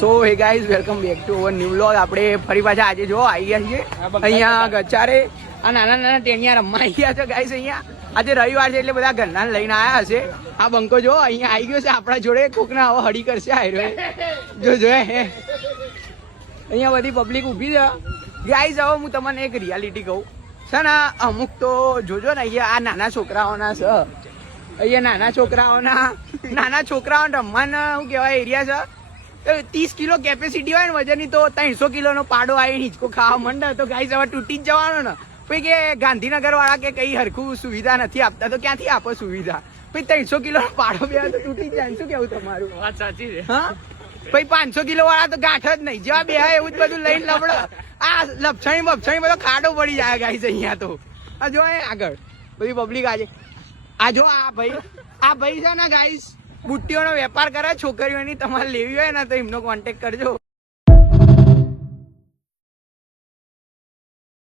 તો hey guys welcome back to our new vlog. આપણે ફરી પાછા આજે જો આવી ગયા છીએ અહીંયા ગચારે આ નાના નાના ટેણિયા રમવા આવી ગયા છે ગાઈઝ. અહીંયા આજે રવિવાર છે એટલે બધા ઘરના લઈને આવ્યા હશે. આ બંકો જો અહીંયા આવી ગયો છે આપણા જોડે. કોકના હવે હડી કરશે આયરો જો અહીંયા બધી પબ્લિક ઊભી છે ગાઈઝ. હવે હું તમને એક રિયાલિટી કહું છે ને, અમુક તો જોજો ને અહીંયા આ નાના છોકરાઓના છે. અહીંયા નાના છોકરાઓને રમવાના શું કહેવાય એરિયા છે. 30 કિલો કેપેસિટી હોય ને વજનની તો 300 કિલોનો પાડો આવીને હિંચકો ખાવા માંડે તો ગાઈઝ હવે તૂટી જ જવાનો ને. પછી કે ગાંધીનગર વાળા કે કઈ હરખું સુવિધા નથી આપતા તો ક્યાંથી આપો સુવિધા. પછી 300 કિલોનો પાડો બે તો તૂટી જાય. શું કેવું તમારું? વાત સાચી છે. હા પછી 500 કિલો વાળા તો ગાંઠ જ નહીં. જેવા બે એવું જ બધું લઈને લબડે આ લપછણી બધો ખાડો પડી જાય ગાઈઝ. અહીંયા તો આ જો આગળ બધી પબ્લિક આજે આ જો આ ભાઈ છે ને ગાઈઝ બુટ્ટીઓનો વેપાર કરે છોકરીઓની. તમારે લેવી હોય ને તો એમનો કોન્ટેક્ટ કરજો.